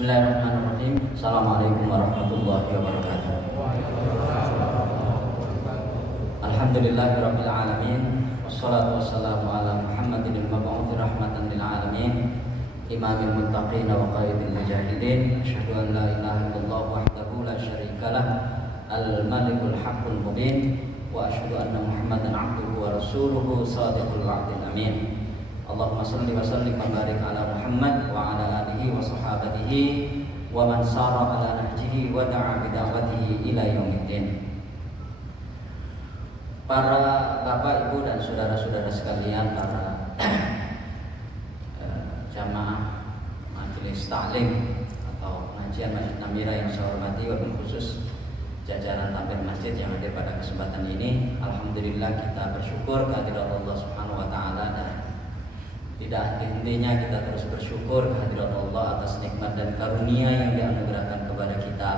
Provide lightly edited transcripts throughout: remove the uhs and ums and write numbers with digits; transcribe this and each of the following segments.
Bismillahirrahmanirrahim. Assalamualaikum warahmatullahi wabarakatuh. Alhamdulillahirabbil alamin. Wassalatu wassalamu ala Muhammadin al-mab'uts rahmatan lil alamin, imamil muttaqin wa qaidil mujahidin. Asyhadu an la ilaha illallah wahdahu la syarikalah, al-malikul haqqul mubin, wa asyhadu anna Muhammadan 'abduhu wa rasuluhu shadiqul wa'dil amin. Allahumma salli wa sallim wa barik ala Muhammad wa ala alihi wa sahabatihi wa man sara ala nahjihi wa da'a bi da'watihi ila yaumiddin. Para bapak, ibu dan saudara-saudara sekalian, para jamaah majelis taklim atau pengajian Masjid Namira yang saya hormati, wabil khusus jajaran tampil masjid yang hadir pada kesempatan ini. Alhamdulillah, kita bersyukur kehadirat Allah Subhanahu wa taala, dan tidak henti-hentinya kita terus bersyukur kehadirat Allah atas nikmat dan karunia yang dianugerahkan kepada kita,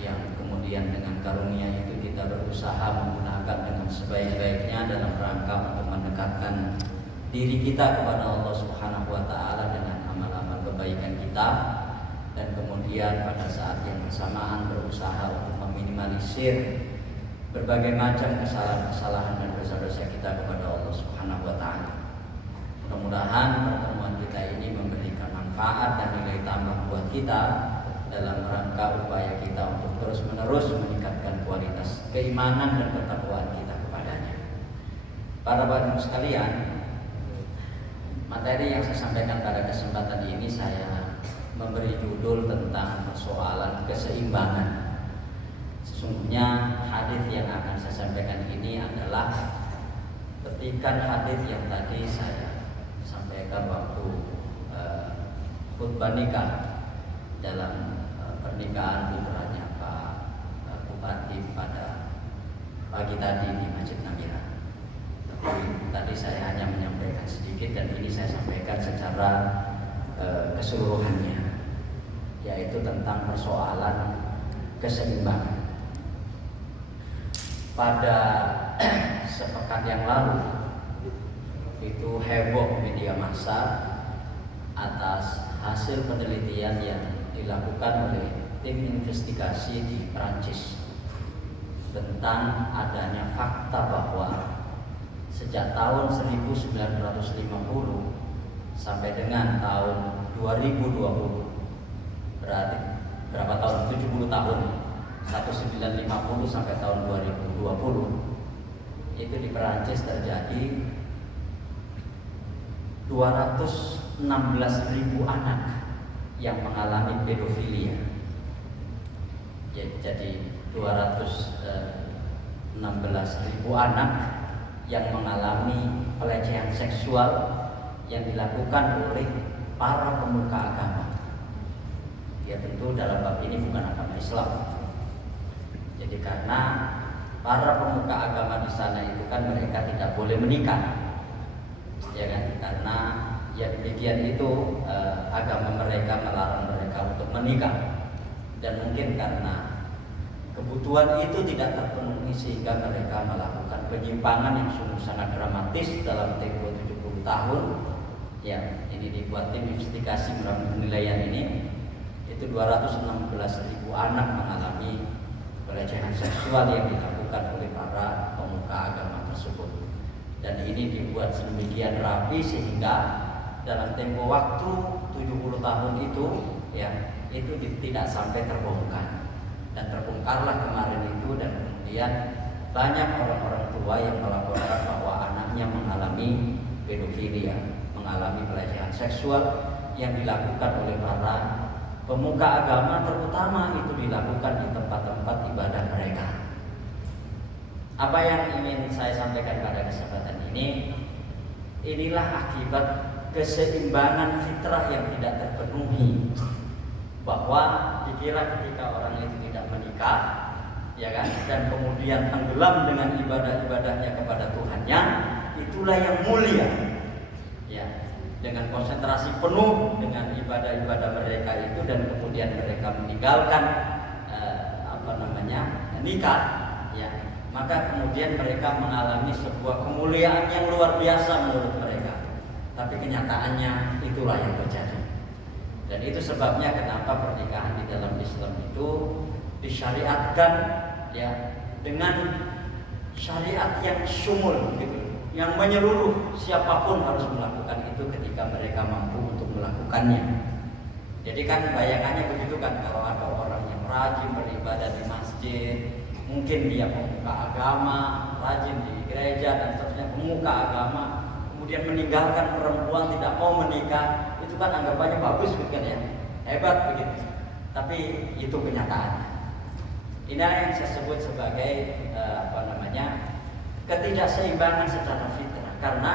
yang kemudian dengan karunia itu kita berusaha menggunakan dengan sebaik-baiknya dalam rangka untuk mendekatkan diri kita kepada Allah Subhanahu wa taala dengan amal-amal kebaikan kita, dan kemudian pada saat yang bersamaan berusaha untuk meminimalisir berbagai macam kesalahan-kesalahan dan dosa-dosa kita kepada Allah Subhanahu wa taala. Mudah-mudahan pertemuan kita ini memberikan manfaat dan nilai tambah buat kita dalam rangka upaya kita untuk terus-menerus meningkatkan kualitas keimanan dan ketakwaan kita kepadanya. Para bapak sekalian, materi yang saya sampaikan pada kesempatan ini saya memberi judul tentang persoalan keseimbangan. Sesungguhnya hadis yang akan saya sampaikan ini adalah petikan hadis yang tadi saya sampaikan waktu khutbah nikah dalam pernikahan putranya Pak Bupati pada pagi tadi di Masjid Namira. Tapi tadi saya hanya menyampaikan sedikit, dan ini saya sampaikan secara keseluruhannya, yaitu tentang persoalan keseimbangan. Pada sepekan yang lalu itu heboh media massa atas hasil penelitian yang dilakukan oleh tim investigasi di Perancis tentang adanya fakta bahwa sejak tahun 1950 sampai dengan tahun 2020, berarti berapa tahun? 70 tahun, 1950 sampai tahun 2020, itu di Perancis terjadi 216.000 anak yang mengalami pedofilia. Ya, jadi 216.000 anak yang mengalami pelecehan seksual yang dilakukan oleh para pemuka agama. Ya, tentu dalam bab ini bukan agama Islam. Jadi karena para pemuka agama di sana itu kan mereka tidak boleh menikah, ya kan, karena ya demikian itu agama mereka melarang mereka untuk menikah, dan mungkin karena kebutuhan itu tidak terpenuhi sehingga mereka melakukan penyimpangan yang sungguh sangat dramatis dalam tempo 70 tahun. Ya, ini dibuat tim investigasi melalui penilaian ini, itu 216.000 anak mengalami pelecehan seksual yang dilakukan oleh para pemuka agama tersebut. Dan ini dibuat sedemikian rapi sehingga dalam tempo waktu 70 tahun itu, ya, itu tidak sampai terbongkar. Dan terbongkarlah kemarin itu, dan kemudian banyak orang-orang tua yang melaporkan bahwa anaknya mengalami pedofilia, mengalami pelecehan seksual yang dilakukan oleh para pemuka agama, terutama itu dilakukan di tempat-tempat ibadah mereka. Apa yang ingin saya sampaikan pada kesempatan ini, inilah akibat keseimbangan fitrah yang tidak terpenuhi, bahwa dikira ketika orang itu tidak menikah, ya kan, dan kemudian tenggelam dengan ibadah-ibadahnya kepada Tuhannya, itulah yang mulia, ya, dengan konsentrasi penuh dengan ibadah-ibadah mereka itu, dan kemudian mereka meninggalkan nikah, ya, maka kemudian mereka mengalami sebuah kemuliaan yang luar biasa menurut mereka. Tapi kenyataannya itulah yang terjadi. Dan itu sebabnya kenapa pernikahan di dalam Islam itu disyariatkan ya dengan syariat yang syumul gitu, yang menyeluruh, siapapun harus melakukan itu ketika mereka mampu untuk melakukannya. Jadi kan bayangannya begitu kan, kalau ada orang yang rajin beribadah di masjid, mungkin dia pemuka agama, rajin di gereja dan seterusnya, pemuka agama, kemudian meninggalkan perempuan, tidak mau menikah, itu kan anggapannya bagus gitu kan ya, hebat begitu. Tapi itu kenyataannya. Inilah yang saya sebut sebagai ketidakseimbangan secara fitrah. Karena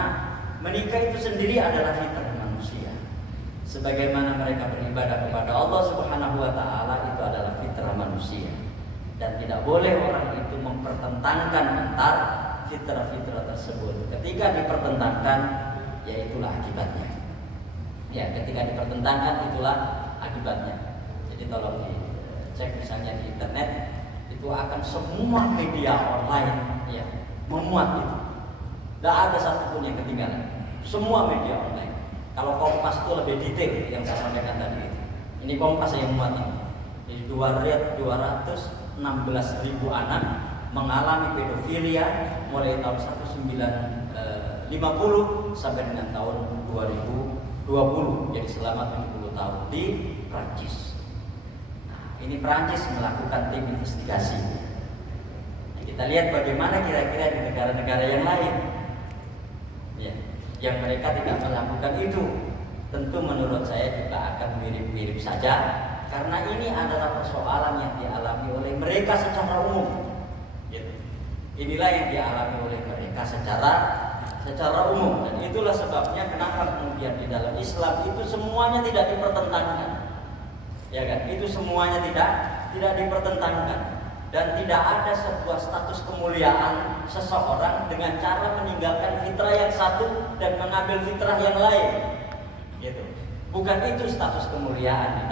menikah itu sendiri adalah fitrah manusia. Sebagaimana mereka beribadah kepada Allah Subhanahu wa taala, itu adalah fitrah manusia. Dan tidak boleh orang itu mempertentangkan antar fitrah-fitrah tersebut. Ketika dipertentangkan, ya itulah akibatnya. Ya, ketika dipertentangkan itulah akibatnya. Jadi tolong dicek misalnya di internet, itu akan semua media online ya memuat itu. Tidak ada satupun yang ketinggalan. Semua media online. Kalau Kompas itu lebih detail yang saya sampaikan tadi itu. Ini Kompas yang memuat ini. Jadi 216.000 anak mengalami pedofilia mulai tahun 1950 sampai dengan tahun 2020. Jadi selama 70 tahun di Prancis. Ini Prancis melakukan tim investigasi. Nah, kita lihat bagaimana kira-kira di negara-negara yang lain, ya, yang mereka tidak melakukan itu. Tentu menurut saya juga akan mirip-mirip saja, karena ini adalah persoalan yang dialami oleh mereka secara umum. Gitu. Inilah yang dialami oleh mereka secara umum, dan itulah sebabnya kenapa kemudian di dalam Islam itu semuanya tidak dipertentangkan. Ya kan, itu semuanya tidak dipertentangkan, dan tidak ada sebuah status kemuliaan seseorang dengan cara meninggalkan fitrah yang satu dan mengambil fitrah yang lain. Gitu. Bukan itu status kemuliaan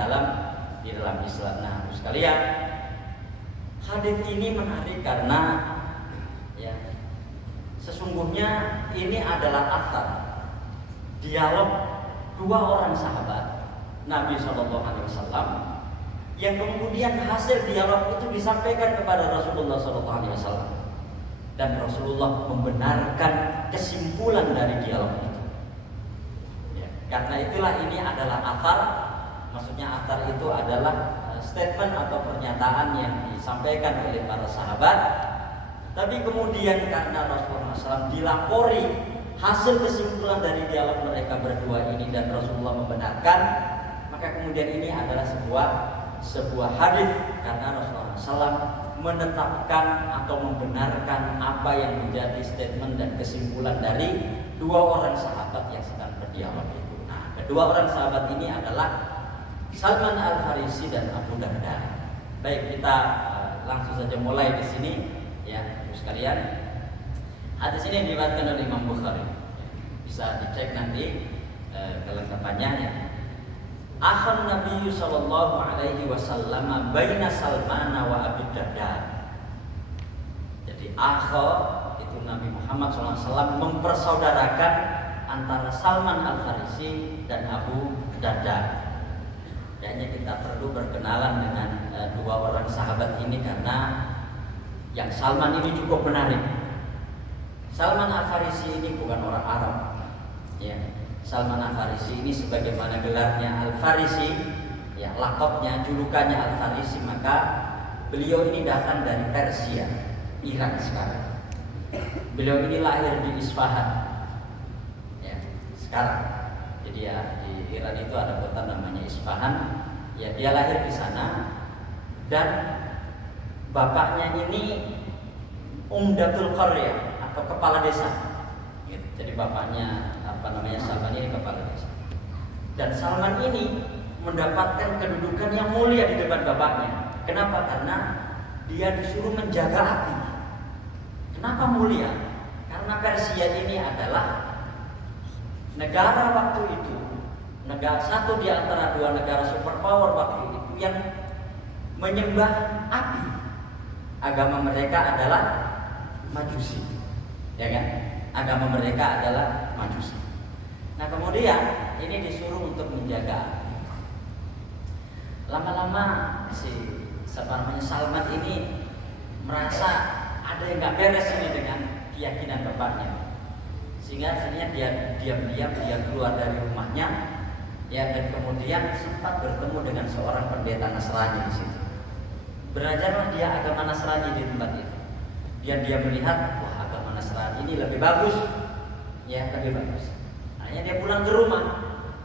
di dalam Islam. Nah, sekalian, hadis ini menarik karena ya sesungguhnya ini adalah asal dialog dua orang sahabat Nabi SAW yang kemudian hasil dialog itu disampaikan kepada Rasulullah SAW, dan Rasulullah membenarkan kesimpulan dari dialog itu. Ya, karena itulah ini adalah athar, maksudnya athar itu adalah statement atau pernyataan yang disampaikan oleh para sahabat. Tapi kemudian karena Rasulullah SAW dilapori hasil kesimpulan dari dialog mereka berdua ini dan Rasulullah membenarkan, maka kemudian ini adalah sebuah hadis, karena Rasulullah SAW menetapkan atau membenarkan apa yang menjadi statement dan kesimpulan dari dua orang sahabat yang sedang berdialog itu. Nah, kedua orang sahabat ini adalah Salman Al-Farisi dan Abu Darda. Baik, kita langsung saja mulai di sini ya, sekalian. Hadis ini diriwayatkan oleh Imam Bukhari. Bisa dicek nanti kelengkapannya ya. Akhan Nabi sallallahu alaihi wasallam baina Salman wa Abi Darda. Jadi akha itu Nabi Muhammad SAW mempersaudarakan antara Salman Al-Farisi dan Abu Darda. Kayaknya kita perlu berkenalan dengan dua orang sahabat ini karena yang Salman ini cukup menarik. Salman Al-Farisi ini bukan orang Arab. Ya. Salman Al-Farisi ini sebagaimana gelarnya Al-Farisi, ya lakopnya, julukannya Al-Farisi, maka beliau ini datang dari Persia, Iran sekarang. Beliau ini lahir di Isfahan, ya sekarang. Jadi ya di Iran itu ada kota namanya Isfahan, ya dia lahir di sana, dan bapaknya ini Umdatul Qaryah atau kepala desa. Jadi bapaknya Salman ini kepala desa. Dan Salman ini mendapatkan kedudukan yang mulia di depan bapaknya. Kenapa? Karena dia disuruh menjaga api. Kenapa mulia? Karena Persia ini adalah negara waktu itu, satu di antara dua negara superpower waktu itu yang menyembah api. Agama mereka adalah Majusi, ya kan? Agama mereka adalah Majusi. Nah kemudian ini disuruh untuk menjaga. lama-lama si Salman ini merasa ada yang nggak beres ini dengan keyakinan bapaknya, sehingga akhirnya dia diam-diam dia keluar dari rumahnya, ya, dan kemudian sempat bertemu dengan seorang pendeta Nasrani di situ. Belajarlah dia agama Nasrani di tempat itu. Dia melihat, wah, agama Nasrani ini lebih bagus, ya, lebih bagus. Akhirnya dia pulang ke rumah.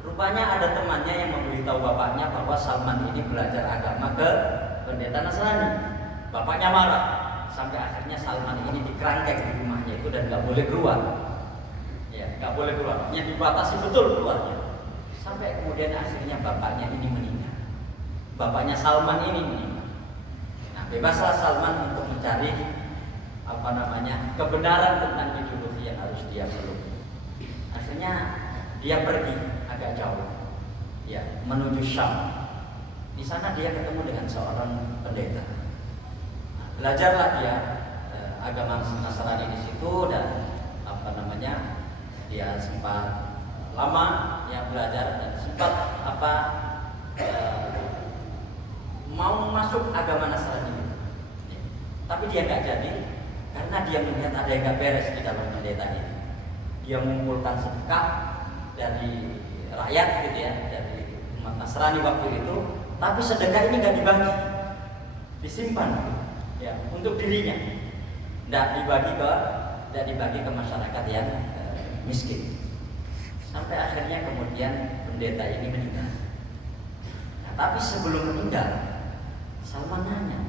Rupanya ada temannya yang memberitahu bapaknya bahwa Salman ini belajar agama ke pendeta Nasrani. Bapaknya marah, sampai akhirnya Salman ini dikerangkeng di rumahnya itu dan nggak boleh keluar. Ya, nggak boleh keluar. Yang dibatasi betul keluarnya. Sampai kemudian akhirnya bapaknya ini meninggal. Bapaknya Salman ini meninggal. Bebaslah Salman untuk mencari kebenaran tentang ideologi yang harus dia peluk. Akhirnya dia pergi agak jauh, ya, menuju Syam. Di sana dia ketemu dengan seorang pendeta. Belajarlah dia agama Nasrani di situ dan dia sempat lama ya belajar dan sempat mau masuk agama Nasrani. Tapi dia nggak jadi karena dia melihat ada yang nggak beres di dalam pendeta ini. Dia mengumpulkan sedekah dari rakyat gitu ya, dari umat Nasrani waktu itu, tapi sedekah ini nggak dibagi, disimpan ya untuk dirinya, nggak dibagi ke masyarakat yang miskin. Sampai akhirnya kemudian pendeta ini meninggal. Nah, tapi sebelum meninggal, Salman nanya,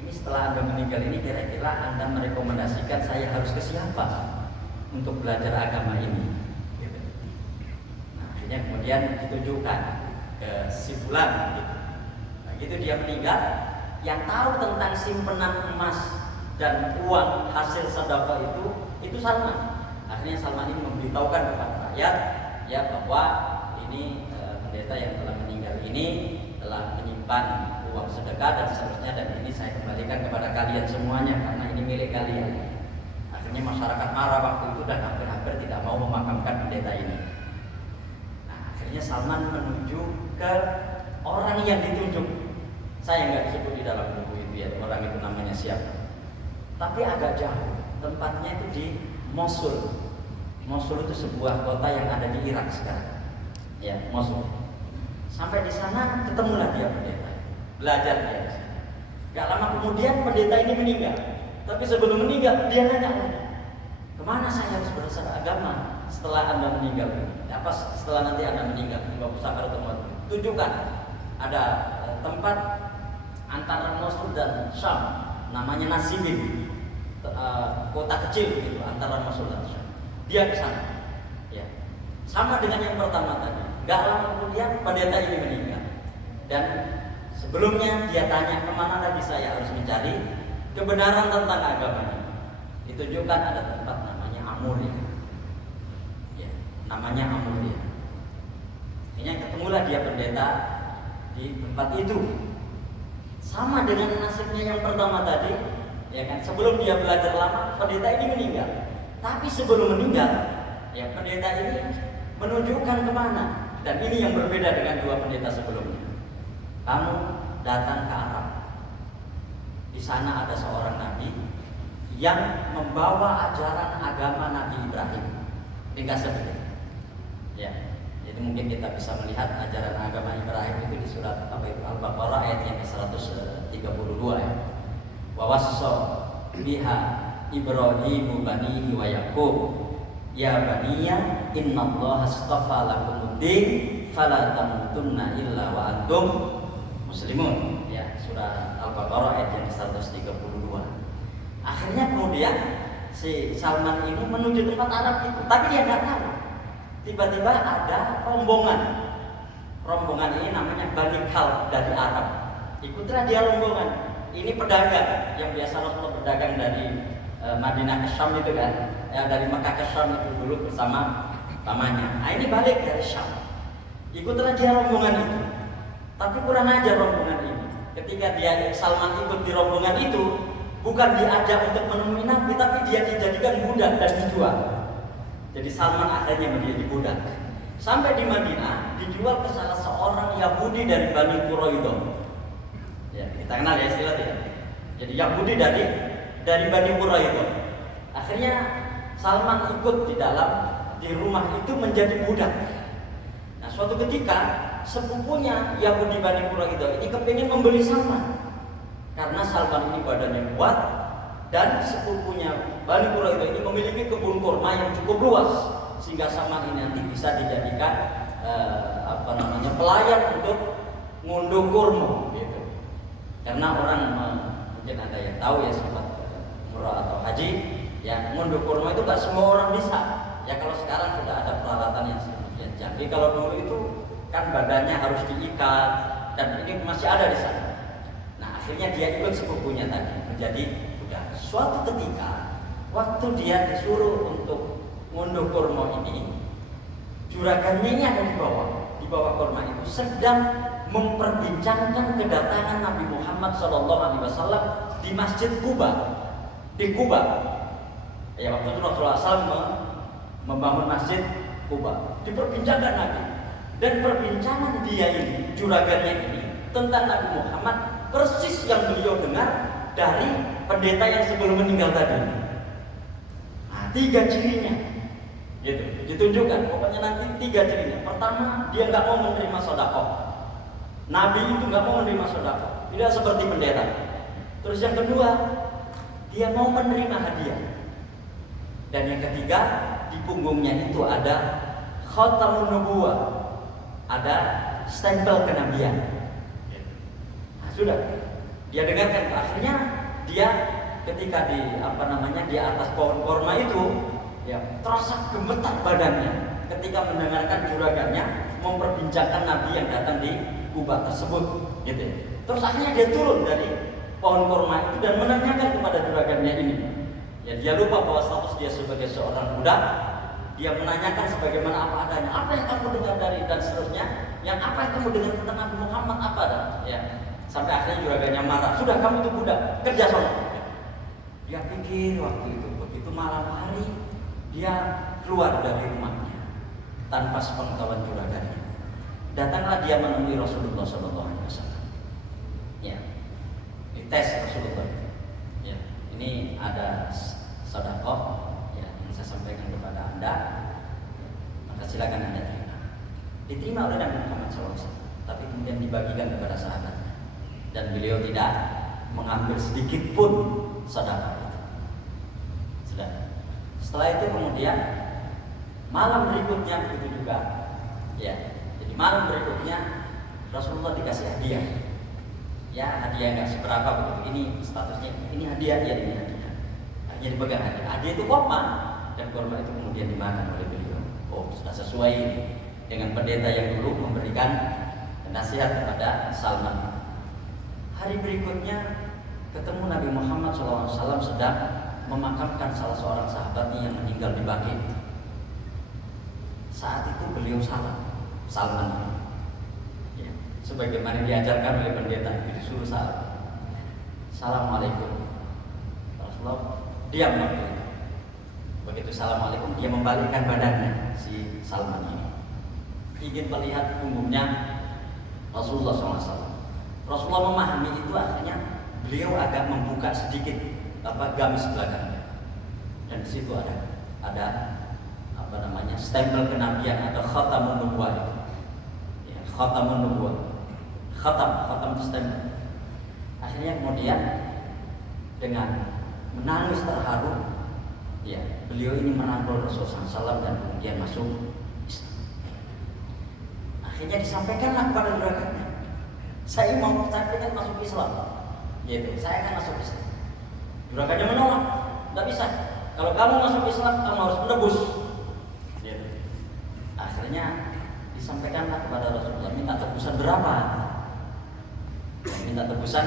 ini setelah Anda meninggal ini kira-kira Anda merekomendasikan saya harus ke siapa untuk belajar agama ini? Nah, akhirnya kemudian ditunjukkan ke si Fulan gitu. Nah, gitu dia meninggal, yang tahu tentang simpenan emas dan uang hasil sedekah itu Salman. Akhirnya Salman ini memberitahukan kepada rakyat ya bahwa ini pendeta yang telah meninggal ini telah menyimpan uang sedekah dan seterusnya, dan ini saya kembalikan kepada kalian semuanya karena ini milik kalian. Akhirnya masyarakat marah waktu itu dan hampir-hampir tidak mau memakamkan pendeta ini. Nah, akhirnya Salman menuju ke orang yang ditunjuk. Saya nggak disebut di dalam buku itu ya, orang itu namanya siapa. Tapi agak jauh, tempatnya itu di Mosul. Mosul itu sebuah kota yang ada di Irak sekarang. Ya, Mosul. Sampai di sana ketemulah dia pendeta. Belajar dia. Gak lama kemudian pendeta ini meninggal. Tapi sebelum meninggal dia nanya, kemana saya harus belajar agama setelah Anda meninggal? Apa setelah nanti Anda meninggal? Di waktu sakaratul maut. Tunjukkan ada tempat antara Mosul dan Syam, namanya Nasibin, kota kecil gitu antara Mosul dan Syam. Dia ke sana. Ya. Sama dengan yang pertama tadi. Gak lama kemudian pendeta ini meninggal. Dan sebelumnya dia tanya, kemana lagi saya harus mencari kebenaran tentang agama ini? Ditunjukkan ada tempat namanya Amuria. Ya, namanya Amuria. Akhirnya ketemulah dia pendeta di tempat itu. Sama dengan nasibnya yang pertama tadi, ya kan? Sebelum dia belajar lama, pendeta ini meninggal. Tapi sebelum meninggal, ya pendeta ini menunjukkan kemana. Dan ini yang berbeda dengan dua pendeta sebelumnya. Kamu datang ke Arab. Di sana ada seorang nabi yang membawa ajaran agama Nabi Ibrahim. Ringkas seperti itu. Ya. Jadi mungkin kita bisa melihat ajaran agama Ibrahim itu di surat Al-Baqarah ayat yang ke-132 ya. Wa wassa biha Ibrahimu banihi wa Yaqub ya baniya innallaha astafa lakumuddin fala tamutunna illa wa antum muslimun. Ya, surah Al-Baqarah ayat yang ke-132. Akhirnya kemudian si Salman ini menuju tempat Arab itu, tapi dia nggak tahu. Tiba-tiba ada rombongan. Rombongan ini namanya Bani Kalb dari Arab. Ikutlah dia rombongan. Ini pedagang yang biasa Rasulullah berdagang dari Madinah ke Syam itu kan. Ya, dari Mekah ke Syam itu dulu bersama pamannya. Nah, ini balik dari Syam. Ikutlah dia rombongan itu. Tapi kurang ajar rombongan ini. Ketika dia Salman ikut di rombongan itu, bukan diajak untuk menemui Nabi, tapi dia dijadikan budak dan dijual. Jadi Salman akhirnya menjadi budak. Sampai di Madinah dijual ke salah seorang seorang Yahudi dari Bani Quraidah. Ya, kita kenal ya istilahnya. Jadi Yahudi dari Bani Quraidah. Akhirnya Salman ikut di rumah itu menjadi budak. Nah, suatu ketika sepupunya Yahudi Bani Quraidah ini kepingin membeli Salman. Karena Salman ini badannya kuat dan sepupunya Bani Quraidah ini memiliki kebun kurma yang cukup luas sehingga Salman ini nanti bisa dijadikan pelayan untuk ngunduh kurma gitu. Karena orang mungkin ada yang tahu ya sahabat umrah atau haji, ya ngunduh kurma itu gak semua orang bisa. Ya kalau sekarang sudah ada peralatan yang sedemikian canggih, kalau dulu itu kan badannya harus diikat dan ini masih ada di sana. Nah akhirnya dia ikut sepupunya tadi menjadi budak. Suatu ketika waktu dia disuruh untuk ngunduh kurma ini, juragannya ini ada di bawah kurma itu sedang memperbincangkan kedatangan Nabi Muhammad SAW di Masjid Quba, di Quba. Ya waktu itu Rasulullah SAW membangun Masjid Quba, diperbincangkan Nabi. Dan perbincangan dia ini, juragannya ini tentang Nabi Muhammad persis yang beliau dengar dari pendeta yang sebelum meninggal tadi. Nah, 3 cirinya, gitu, ditunjukkan. Pokoknya nanti 3 cirinya. Pertama, dia nggak mau menerima sedekah. Nabi itu nggak mau menerima sedekah, tidak seperti pendeta. Terus yang kedua, dia mau menerima hadiah. Dan yang ketiga, di punggungnya itu ada khatamun nubuwah, ada stempel kenabian. Nah, sudah dia dengarkan. Akhirnya dia ketika di atas pohon kurma itu, ya terasa gemetar badannya ketika mendengarkan juragannya memperbincangkan Nabi yang datang di Quba tersebut, gitu. Terus akhirnya dia turun dari pohon kurma itu dan menanyakan kepada juragannya ini. Ya dia lupa bahwa status dia sebagai seorang budak. Dia menanyakan sebagaimana apa adanya. Apa yang kamu dengar dari dan seterusnya? Yang apa yang kamu dengar tentang Nabi Muhammad apa dan? Ya. Sampai akhirnya juragannya marah. Sudah kamu itu budak, kerja sana. Dia pikir waktu itu begitu malam hari dia keluar dari rumahnya tanpa sepengetahuan juragannya. Datanglah dia menemui Rasulullah SAW. Ya, dites Rasulullah. Ya, ini ada sedekah ya, yang saya sampaikan kepada Anda. Maka silakan Anda terima. Diterima oleh Nabi Muhammad SAW, tapi kemudian dibagikan kepada sahabatnya. Dan beliau tidak mengambil sedikit pun sedekah itu. Sudah. Setelah itu kemudian malam berikutnya begitu juga. Ya, jadi malam berikutnya Rasulullah dikasih hadiah. Ya, hadiah nggak seberapa begitu. Ini statusnya, ini hadiah, ya ini hadiah. Akhirnya dipegang hadiah. Hadiah itu kurma dan kurma itu kemudian dimakan oleh beliau. Oh, sudah sesuai ini dengan pendeta yang dulu memberikan nasihat kepada Salman. Hari berikutnya ketemu Nabi Muhammad SAW sedang memakamkan salah seorang sahabatnya yang meninggal di Baqi. Saat itu beliau Salman, ya, sebagaimana diajarkan oleh pendeta, disuruh salam. Assalamualaikum. Rasulullah diam waktu itu. Begitu assalamualaikum, dia membalikkan badannya si Salman ini, ingin melihat punggungnya Rasulullah SAW. Rasulullah memahami itu, akhirnya beliau agak membuka sedikit gamis belakangnya, dan di situ ada stempel kenabian, ada khatamun nubuwah itu. Ya, khatamun nubuwah. Khatam stempel. Akhirnya kemudian dengan menangis terharu, ya, beliau ini merangkul Rasulullah SAW dan kemudian masuk Islam. Akhirnya disampaikanlah kepada juragannya, saya pengen masuk Islam. Gitu, saya akan masuk Islam. Juragannya menolak, tidak bisa. Kalau kamu masuk Islam, kamu harus menebus. Gitu. Akhirnya disampaikanlah kepada Rasulullah, minta tebusan berapa? Minta tebusan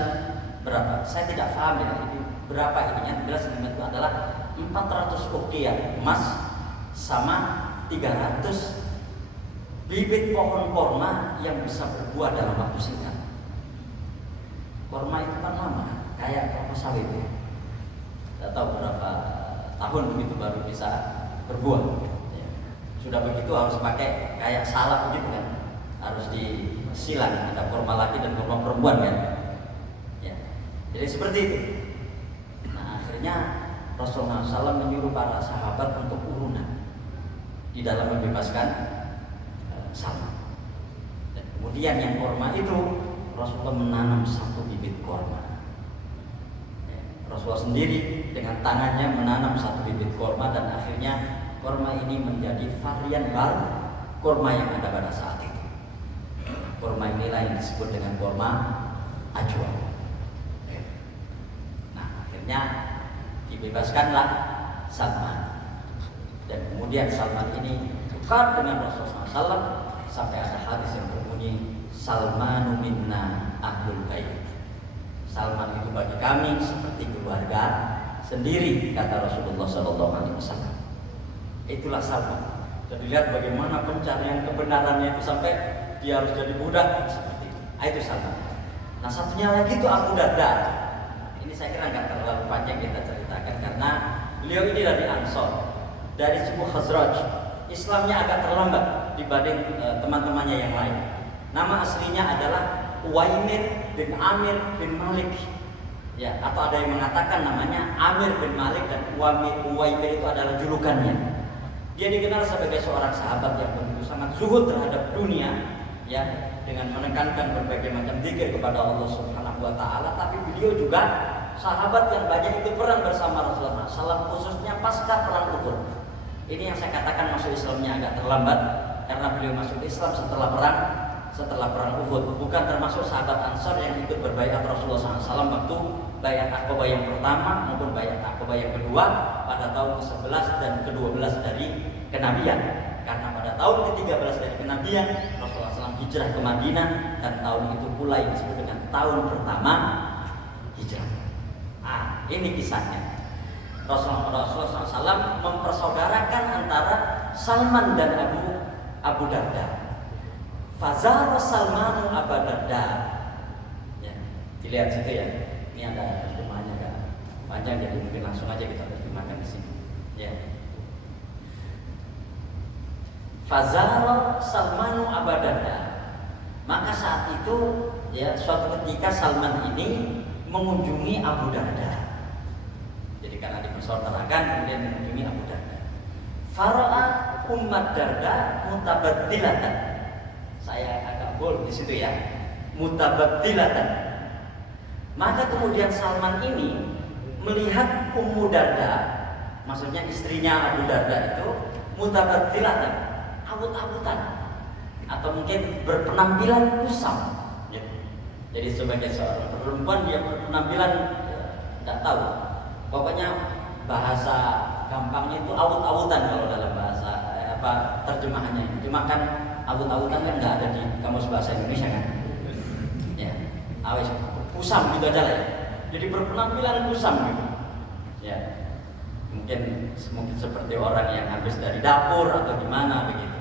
berapa? Saya tidak paham ya, ini berapa ininya. Jelas itu adalah 400 uqiyah emas sama 300 bibit pohon korma yang bisa berbuah dalam waktu singkat. Korma itu kan lama, kayak kelapa sawit ya. Tidak tahu berapa tahun begitu baru bisa berbuah. Ya. Sudah begitu harus pakai kayak salak begitu kan, harus silang, ada kurma laki dan kurma perempuan kan. Ya. Jadi seperti itu. Nah akhirnya Rasulullah SAW menyuruh para sahabat untuk urunan di dalam membebaskan Salman. Dan kemudian yang kurma itu Rasulullah menanam satu bibit kurma. Ya, Rasulullah sendiri dengan tangannya menanam satu bibit kurma dan akhirnya kurma ini menjadi varian baru kurma yang ada pada saat itu. Kurma inilah yang disebut dengan kurma ajwa. Nah akhirnya dibebaskanlah Salman. Dan kemudian Salman ini dekat dengan Rasulullah SAW sampai ada hadis yang berbunyi Salmanu minna ahlul bait. Salman itu bagi kami seperti keluarga sendiri, kata Rasulullah SAW. Itulah Salman. Dan dilihat bagaimana pencarian kebenarannya itu sampai dia harus jadi budak seperti itu. Itu Salman. Nah satunya lagi itu Abu Darda. Ini saya kira nggak terlalu panjang kita ceritakan karena beliau ini dari Ansor, dari suku Khazraj. Islamnya agak terlambat dibanding teman-temannya yang lain. Nama aslinya adalah Uwaimir bin Amir bin Malik. Ya, atau ada yang mengatakan namanya Amir bin Malik dan Uwaimir itu adalah julukannya. Dia dikenal sebagai seorang sahabat yang begitu sangat zuhud terhadap dunia, ya, dengan menekankan berbagai macam zikir kepada Allah Subhanahu wa taala, tapi beliau juga sahabat yang banyak ikut perang bersama Rasulullah SAW, khususnya pasca perang Uhud. Ini yang saya katakan masuk Islamnya agak terlambat karena beliau masuk Islam setelah perang Uhud, bukan termasuk sahabat Ansor yang ikut berbaiat Rasulullah SAW waktu baiat Aqabah yang pertama maupun baiat Aqabah yang kedua pada tahun ke-11 dan ke-12 dari kenabian. Karena pada tahun ke-13 dari kenabian Rasulullah SAW hijrah ke Madinah dan tahun itu pula yang disebut dengan tahun pertama hijrah. Ah, ini kisahnya. Rasulullah SAW mempersaudarakan antara Salman dan Abu Darda. Fazara Salmanu Abu Darda. Ya, dilihat situ ya. Ini ada terjemahannya kan panjang, jadi mungkin langsung aja kita terjemahkan di sini. Ya. Fazara Salmanu Abu Darda. Maka saat itu ya suatu ketika Salman ini mengunjungi Abu Darda. Jadi karena dipersaudarakan kemudian mengunjungi Abu Darda. Fara'a Ummat Darda mutabaddilatan. Saya agak bold di situ ya. Mutabaddilatan. Maka kemudian Salman ini melihat Ummu Darda, maksudnya istrinya Abu Darda itu mutabaddilatan, abut-abutan, atau mungkin berpenampilan kusam. Jadi sebagai seorang perempuan dia berpenampilan tidak tahu. Pokoknya bahasa gampangnya itu awut-awutan kalau dalam bahasa terjemahannya. Cuma kan awut-awutan kan nggak ada di kamus bahasa Indonesia kan? Ya, awes kusam gitu aja lah ya. Jadi berpenampilan kusam gitu. Ya, mungkin seperti orang yang habis dari dapur atau gimana begitu.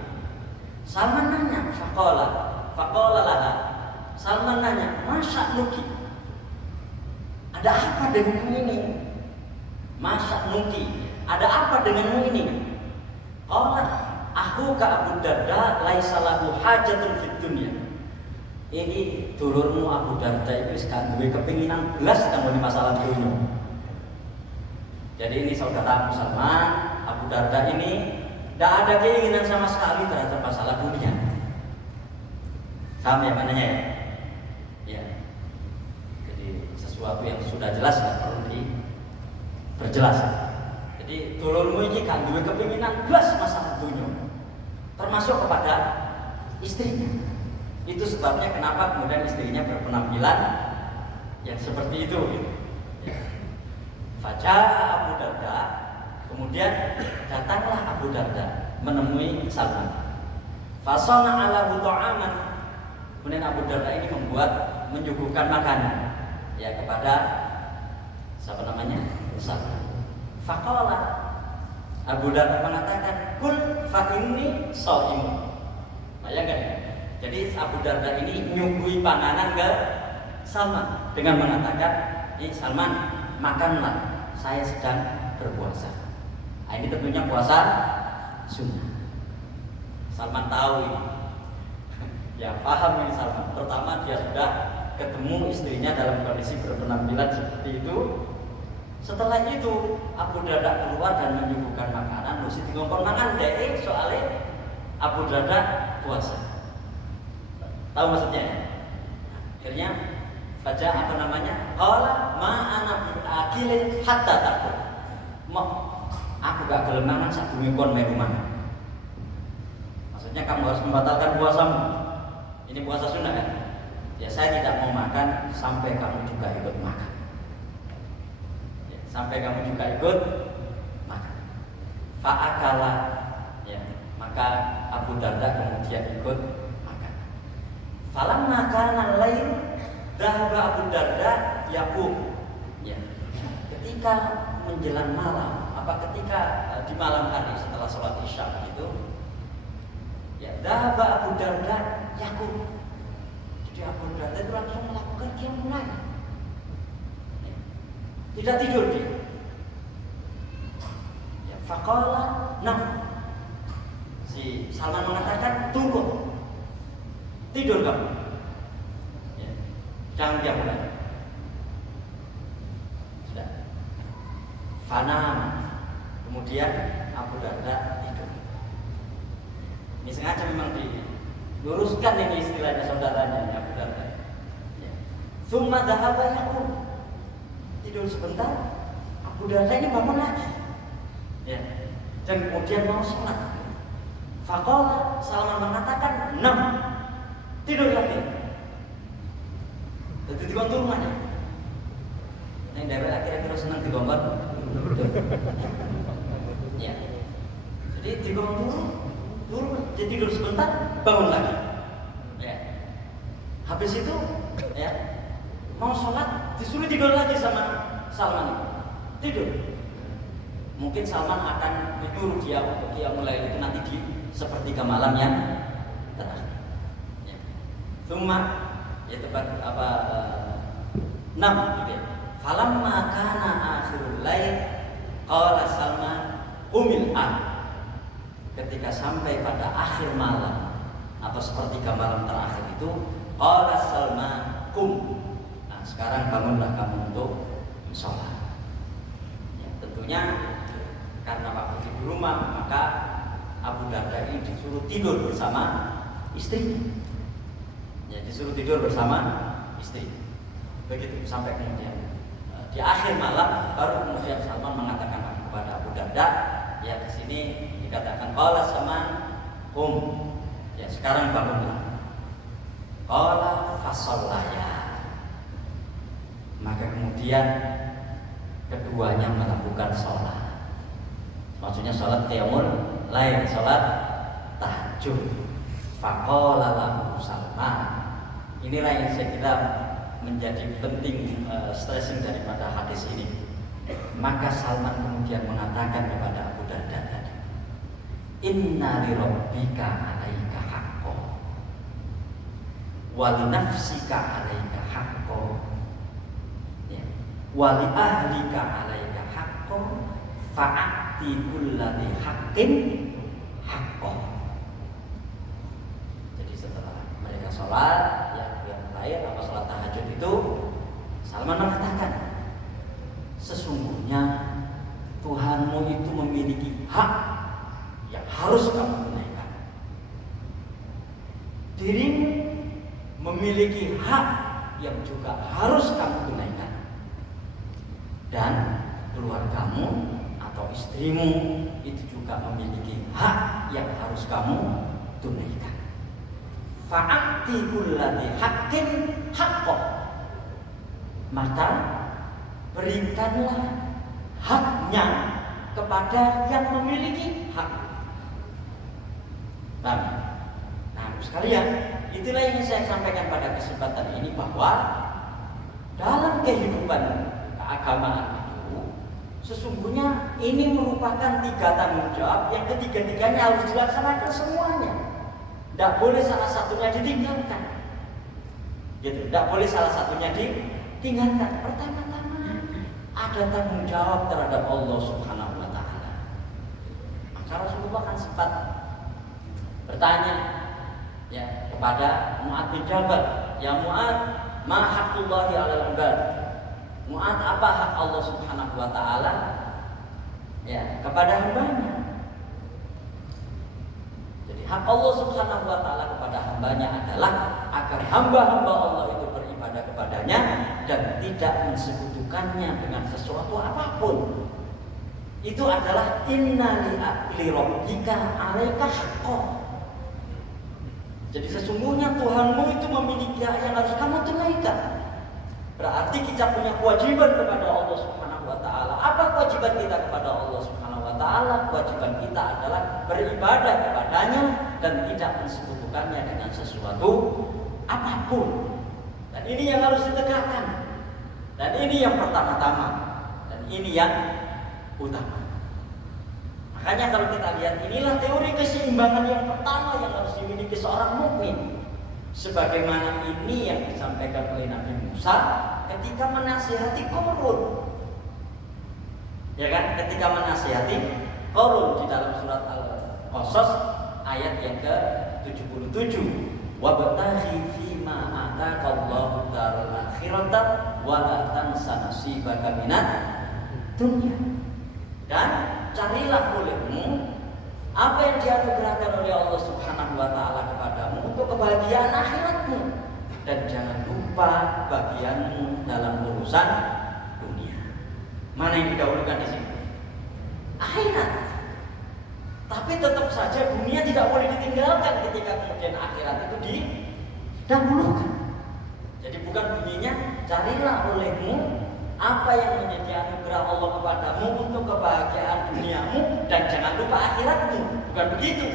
Salman nanya, faqala laha. Salman nanya, "Masa nuki? Ada apa denganmu ini?" Masa nuki, ada apa denganmu ini? Qala, "Aku ka Abu Darda laisa lahu hajatun fid dunya." Ini dulurmu Abu Darda itu sekarang duwe kepinginan belas kanggo masalah dunia. Jadi ini saudara Salman, Abu Darda ini tidak ada keinginan sama sekali terhadap masalah dunia. Paham ya mananya ya? Ya. Jadi sesuatu yang sudah jelas tidak perlu diperjelas. Jadi dulurmu ini kan duwe kepinginan belas masalah dunia, termasuk kepada istrinya. Itu sebabnya kenapa kemudian istrinya berpenampilan yang seperti itu. Fajar Abu Darda, kemudian datanglah Abu Darda menemui Salman. Fasana ala ta'aman. Kemudian Abu Darda ini menyuguhkan makanan ya kepada siapa namanya? Salman. Faqala, Abu Darda mengatakan, "Kul fa inni shaimun." Bayangkan ya. Jadi Abu Darda ini menyuguhi panganan ke Salman dengan mengatakan, Salman, makanlah, saya sedang berpuasa." Nah, ini tentunya puasa sunnah. Salman tahu ini. Ya paham ini Salman. Pertama dia sudah ketemu istrinya dalam kondisi berpenampilan seperti itu. Setelah itu Abu Darda keluar dan menyuguhkan makanan. Mesti dikongkon mangan deh soalnya Abu Darda puasa. Tahu maksudnya? Akhirnya baca apa namanya? Qala ma ana akilin hatta takul. Aku gak gelem mangan sak bumi kon melu mangan. Maksudnya kamu harus membatalkan puasamu. Ini puasa sunnah kan? Ya saya tidak mau makan sampai kamu juga ikut makan. Ya, sampai kamu juga ikut makan. Fa'akala, ya, maka Abu Darda kemudian ikut makan. Falamma kana al-lail dhahaba Abu Darda yaqum. Ya. Ketika menjelang malam, ketika di malam hari setelah sholat isya itu, ya dhahaba Abu Darda yaqum. Jadi Abu Darda itu langsung melakukan qiyamul lail. Ya. Tidak tidur dia. Ya, faqala nam. Si Salman mengatakan tunggu. Tidur kamu. Ya. Jangan qiyamul lail. Sudah. Fanam. Kemudian Abu Darda tidur. Ini sengaja memang diluruskan ini istilahnya saudaranya Abu Darda. Ya. Summa dhahaba yaqum. Tidur sebentar, Abu Darda ini bangun lagi. Ya. Dan kemudian mau sholat. Faqala, Salman mengatakan, "Nam." Tidur lagi. Jadi dikontur rumahnya. Ini dari akhir-akhir senang digonggol. Ya. Jadi digonggol turun, jadi tidur sebentar, bangun lagi. Ya. Habis itu, ya, mau sholat, disuruh tidur lagi sama Salman. Tidur. Mungkin Salman akan menyuruh dia untuk qiyamul lail itu nanti di sepertiga malam yang terakhir. Ya. Summa, ya tepat apa? 6 gitu ya. Falamma kana akhirul lail, qala Salman, qumil an. Ketika sampai pada akhir malam atau sepertiga malam terakhir itu, qala Salman, qum. Nah, sekarang bangunlah kamu untuk sholat. Ya, tentunya karena waktu di rumah, maka Abu Darda ini disuruh tidur bersama istri. Ya, disuruh tidur bersama istri. Begitu sampai kemudian di akhir malam baru kemudian Salman mengatakan kepada Abu Darda, ya di sini dikatakan qala Salman qum. Ya, sekarang bangunlah. Qala fasallaya. Maka kemudian keduanya melakukan sholat. Maksudnya sholat qiyamul lail, sholat tahajud. Faqala lahu Salman. Inilah yang saya kira menjadi penting stressing daripada hadis ini. Maka Salman kemudian mengatakan kepada Abu Darda tadi, inna li rabbika 'alaika haqqan wa li nafsika 'alaika haqqan, ya, wa li ahlika 'alaika haqqan fa'ati kulladzi haqqin haqqan. Jadi setelah mereka sholat, yang lain apa sholat tahajud itu, Salman mengatakan, sesungguhnya Tuhanmu itu memiliki hak yang harus kamu tunaikan. Dirimu memiliki hak yang juga harus kamu tunaikan. Dan keluargamu atau istrimu itu juga memiliki hak yang harus kamu tunaikan. Fa'ati kulladzi haqqin haqqan. Maka berikanlah haknya kepada yang memiliki hak. Nah, sekalian, itulah yang saya sampaikan pada kesempatan ini, bahwa dalam kehidupan keagamaan itu sesungguhnya ini merupakan 3 tanggung jawab yang ketiga-tiganya harus dilaksanakan semuanya. Tidak boleh salah satunya ditinggalkan. Gitu, tidak boleh salah satunya ditinggalkan. Pertama-tama ada tanggung jawab terhadap Allah Subhanahu wa taala. Maka Rasulullah kan sempat bertanya ya kepada Mu'adz bin Jabal, ya Mu'adz, ma haqqullahi 'alal 'ibad. Mu'adz, apa hak Allah Subhanahu wa taala ya kepada hambanya? Jadi hak Allah Subhanahu wa taala kepada hambanya adalah agar hamba-hamba Allah itu beribadah kepadanya dan tidak mensekutukannya dengan sesuatu apapun. Itu adalah inna li rabbika 'alaika haqqan. Jadi sesungguhnya Tuhanmu itu memiliki hak yang harus kamu tunaikan. Berarti kita punya kewajiban kepada Allah Subhanahu wa taala. Apa kewajiban kita kepada Allah Subhanahu wa taala? Kewajiban kita adalah beribadah kepadanya dan tidak mensekutukannya dengan sesuatu apapun. Dan ini yang harus ditegakkan. Dan ini yang pertama-tama. Dan ini yang utama. Makanya kalau kita lihat, inilah teori keseimbangan yang pertama yang harus dimiliki seorang mukmin. Sebagaimana ini yang disampaikan oleh Nabi Musa ketika menasihati Qarun. Ya kan? Ketika menasihati Qarun di dalam surat Al-Qasas ayat yang ke-77. Wabtaghi fima ataqallahu daral akhirata wa la tansa nasibaka minad dunya. Dan carilah olehmu apa yang dianugerahkan oleh Allah Subhanahu wa taala kepadamu untuk kebahagiaan akhiratmu, dan jangan lupa bagianmu dalam urusan dunia. Mana yang didahulukan di sini? Akhirat. Tapi tetap saja dunia tidak boleh ditinggalkan ketika kemudian akhirat itu didahulukan. Jadi bukan bunyinya carilah olehmu apa yang menjadi anugerah Allah kepadamu untuk kebahagiaan duniamu dan jangan lupa akhiratmu. Bukan begitu.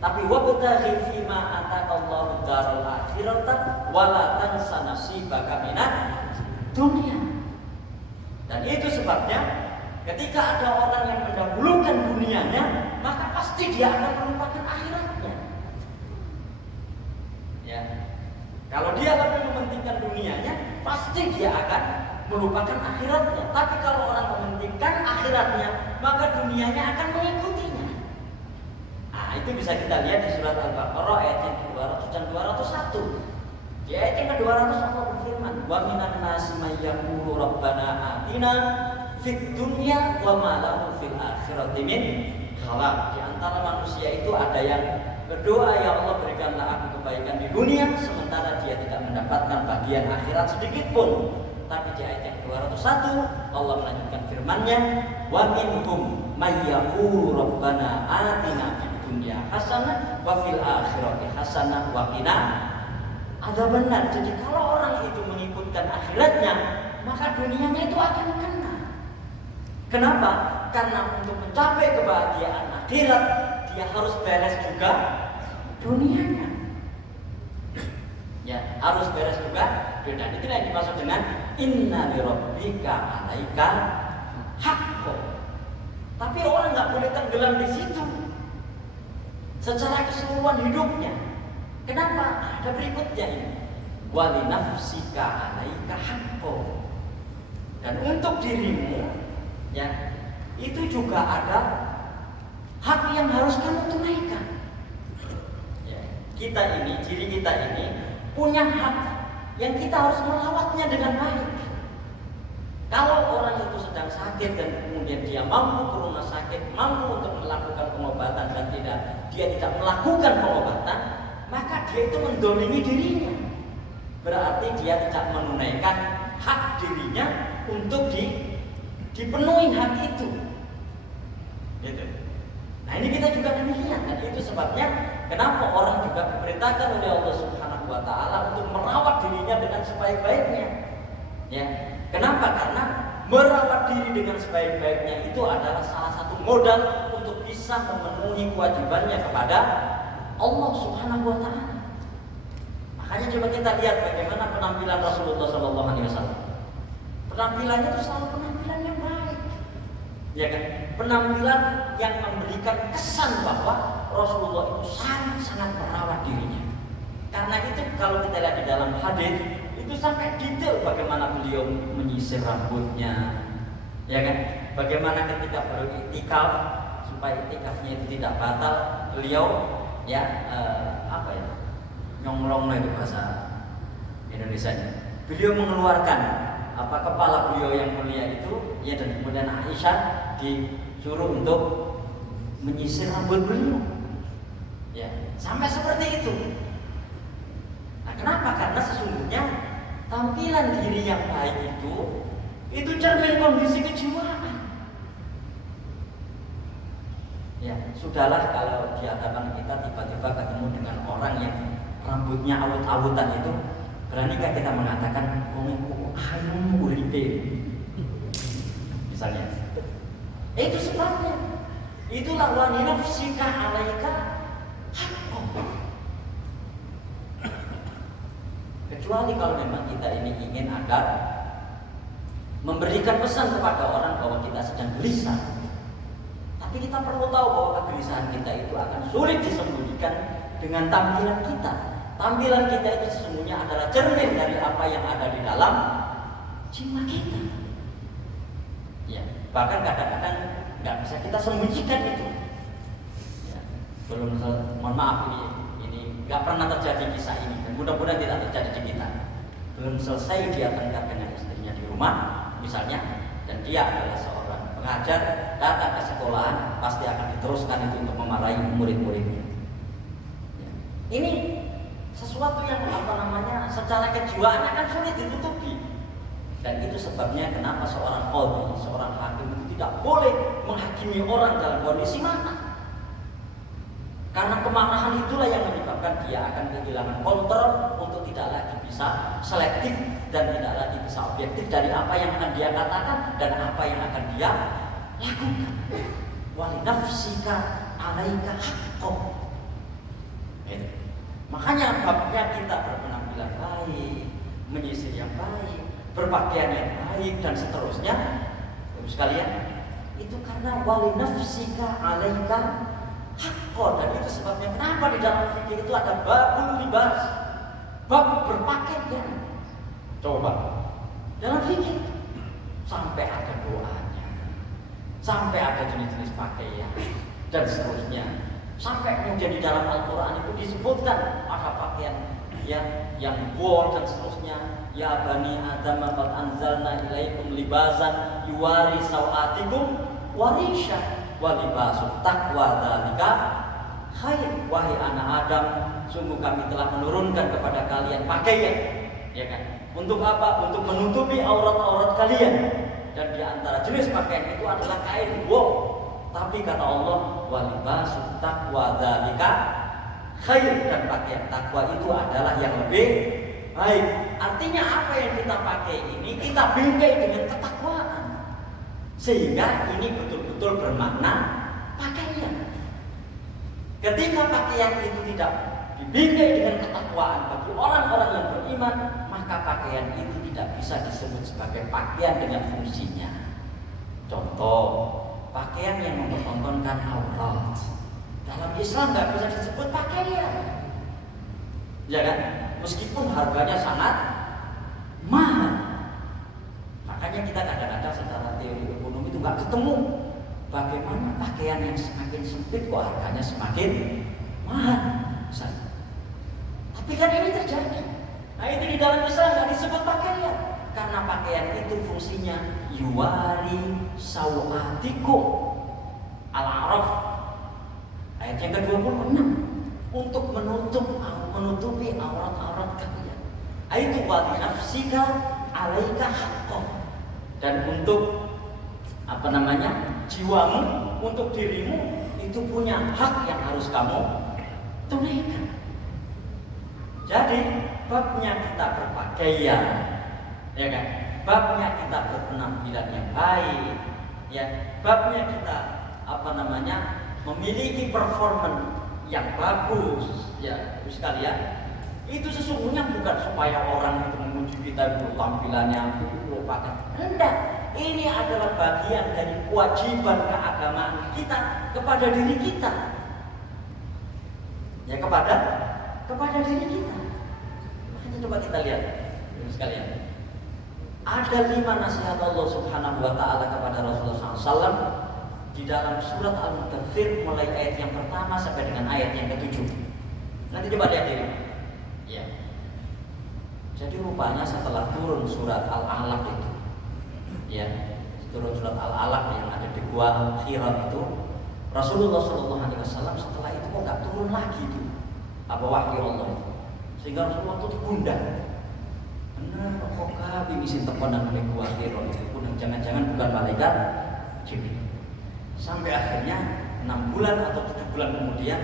Tapi wabtaghi fima ataqallahu daral akhirata wa la tansa nasibaka minad dunya. Dan itu sebabnya ketika ada orang yang mendahulukan dunianya, maka pasti dia akan melupakan akhiratnya. Ya. Kalau dia lebih mementingkan dunianya, pasti dia akan melupakan akhiratnya. Tapi kalau orang mementingkan akhiratnya, maka dunianya akan mengikutinya. Nah, itu bisa kita lihat di surat Al-Baqarah ayat yang 200 dan 201. Di ayat yang ke-200 Allah berfirman, "Wa minan nasi may yaqulu rabbana atina fid dunya wa ma lahu fil akhirati min khalaq." Di antara manusia itu ada yang berdoa, ya Allah berikanlah aku kebaikan di dunia, sementara dia tidak mendapatkan bagian akhirat sedikit pun. Tapi di ayat yang 201 Allah melanjutkan firman-Nya, wa minhum may yaqulu rabbana atina fid dunya hasanah wa fil akhirati hasanah wa qina adzabannar. Jadi kalau orang itu mengikutkan akhiratnya, maka dunianya itu akan kena. Kenapa? Karena untuk mencapai kebahagiaan akhirat dia harus beres juga dunianya. Ya, harus beres juga. Dan itulah yang dimaksud dengan inna li rabbika 'alaika haqqo. Tapi orang nggak boleh tenggelam di situ secara keseluruhan hidupnya. Kenapa? Ada berikutnya ini. Wa li nafsika 'alaika haqqo. Dan untuk dirimu, ya, itu juga ada hak yang harus kamu tunaikan. Ya, kita ini, diri kita ini punya hak yang kita harus merawatnya dengan baik. Kalau orang itu sedang sakit dan kemudian dia mampu ke rumah sakit, mampu untuk melakukan pengobatan dan dia tidak melakukan pengobatan, maka dia itu mendolimi dirinya. Berarti dia tidak menunaikan hak dirinya untuk dipenuhi hak itu. Gitu. Nah ini kita juga demikian. Dan itu sebabnya kenapa orang juga diperintahkan oleh Allah Subhanahu wa taala untuk merawat dirinya dengan sebaik-baiknya. Ya. Kenapa? Karena merawat diri dengan sebaik-baiknya itu adalah salah satu modal untuk bisa memenuhi kewajibannya kepada Allah Subhanahu wa taala. Makanya coba kita lihat bagaimana penampilan Rasulullah SAW. Penampilannya itu selalu penampilan yang baik. Ya kan? Penampilan yang memberikan kesan bahwa Rasulullah itu sangat-sangat merawat dirinya. Karena itu kalau kita lihat di dalam hadis itu sampai detail bagaimana beliau menyisir rambutnya, ya kan? Bagaimana ketika beriktikaf supaya iktikafnya itu tidak batal, beliau ya nyonglong itu bahasa Indonesianya. Beliau mengeluarkan kepala beliau yang mulia itu, ya, dan kemudian Aisyah disuruh untuk menyisir rambut beliau, ya, sampai seperti itu. Nah, kenapa? Karena sesungguhnya tampilan diri yang baik itu cermin kondisi kejiwaan. Ya, sudahlah kalau di hadapan kita tiba-tiba ketemu dengan orang yang rambutnya awut-awutan itu, beranikah kita mengatakan "Komiku anu uripe?" Misalnya. Itu sebabnya. Itulah wa nafsika 'alaika haqqan. Kecuali kalau memang kita ini ingin agar memberikan pesan kepada orang bahwa kita sedang gelisah. Tapi kita perlu tahu bahwa kegelisahan kita itu akan sulit disembunyikan dengan tampilan kita. Tampilan kita itu sesungguhnya adalah cermin dari apa yang ada di dalam jiwa kita. Ya, bahkan kadang-kadang nggak bisa kita sembunyikan itu. Ya, mohon maaf ini nggak pernah terjadi kisah ini dan mudah-mudahan tidak terjadi di kita. Belum selesai dia tengkar dengan istrinya di rumah, misalnya, dan dia adalah seorang pengajar, datang ke sekolahan pasti akan diteruskan itu untuk memarahi murid-muridnya. Ya. Ini sesuatu yang secara kejiwaannya kan sulit ditutupi. Dan itu sebabnya kenapa seorang qadhi, seorang hakim itu tidak boleh menghakimi orang dalam kondisi marah. Karena kemarahan itulah yang menyebabkan dia akan kehilangan kontrol untuk tidak lagi bisa selektif dan tidak lagi bisa objektif dari apa yang akan dia katakan dan apa yang akan dia lakukan. Wa nafsika 'alaika haqqan. Makanya babnya kita berpenampilan baik, menyisir yang baik, berpakaian yang baik dan seterusnya. Terus sekalian, itu karena wa nafsika 'alaika haqqan. Dan itu sebabnya kenapa di dalam fikih itu ada babul libas, bab berpakaian. Coba dalam fikih sampai ada doanya, sampai ada jenis-jenis pakaian dan seterusnya. Sampai kemudian di dalam Al-Quran itu disebutkan ada pakaian yang bold dan seterusnya. Ya bani Adam qad anzalna ilaikum libasan yuwari sawatikum warisha wa libasut taqwa dzalika khair. Wahai anak Adam, sungguh kami telah menurunkan kepada kalian pakaian, ya kan? Untuk apa? Untuk menutupi aurat-aurat kalian. Dan di antara jenis pakaian itu adalah kain wool. Tapi kata Allah, wa libasut taqwa dzalika khair, dan pakaian takwa itu adalah yang lebih baik. Artinya apa yang kita pakai ini kita bingkai dengan ketakwaan. Sehingga ini betul-betul bermakna pakaian. Ketika pakaian itu tidak dibingkai dengan ketakwaan bagi orang-orang yang beriman, maka pakaian itu tidak bisa disebut sebagai pakaian dengan fungsinya. Contoh, pakaian yang mempertontonkan aurat dalam Islam nggak bisa disebut pakaian, ya kan? Meskipun harganya sangat mahal. Makanya kita kadang-kadang secara teori ekonomi itu nggak ketemu bagaimana pakaian yang semakin sempit kok harganya semakin mahal. Misalnya. Tapi kan ini terjadi. Nah itu di dalam Islam nggak disebut pakaian, karena pakaian itu fungsinya yuwari sawatikum. Al-A'raf ayat yang ke-26, untuk menutupi aurat-aurat kalian. Itu wa nafsika 'alaika haqqan. Dan untuk jiwamu, untuk dirimu itu punya hak yang harus kamu tunaikan. Jadi babnya kita berpakaian, ya kan? Babnya kita berpenampilan yang baik, ya. Babnya kita memiliki performa yang bagus, ya, sekalian. Itu sesungguhnya bukan supaya orang itu memuji kita dulu tampilannya lupakan. Hendak, ini adalah bagian dari kewajiban keagamaan kita kepada diri kita. Ya, kepada diri kita. Makanya coba kita lihat sekalian. Ada 5 nasihat Allah Subhanahu wa taala kepada Rasulullah SAW di dalam surat Al-Muddathir, mulai ayat yang pertama sampai dengan ayat yang ke-7. Nanti coba lihat ini. Jadi rupanya setelah turun surat Al-Alaq itu, ya, turun surat Al-Alaq yang ada di Gua Hira itu, Rasulullah SAW setelah itu kok nggak turun lagi itu apa wahyu Allah itu, sehingga Rasulullah itu digundang. Benar, kok kami misi tekonan oleh Gua Hira itu pun jangan-jangan bukan malaikat Jibril. Sampai akhirnya 6 bulan atau 7 bulan kemudian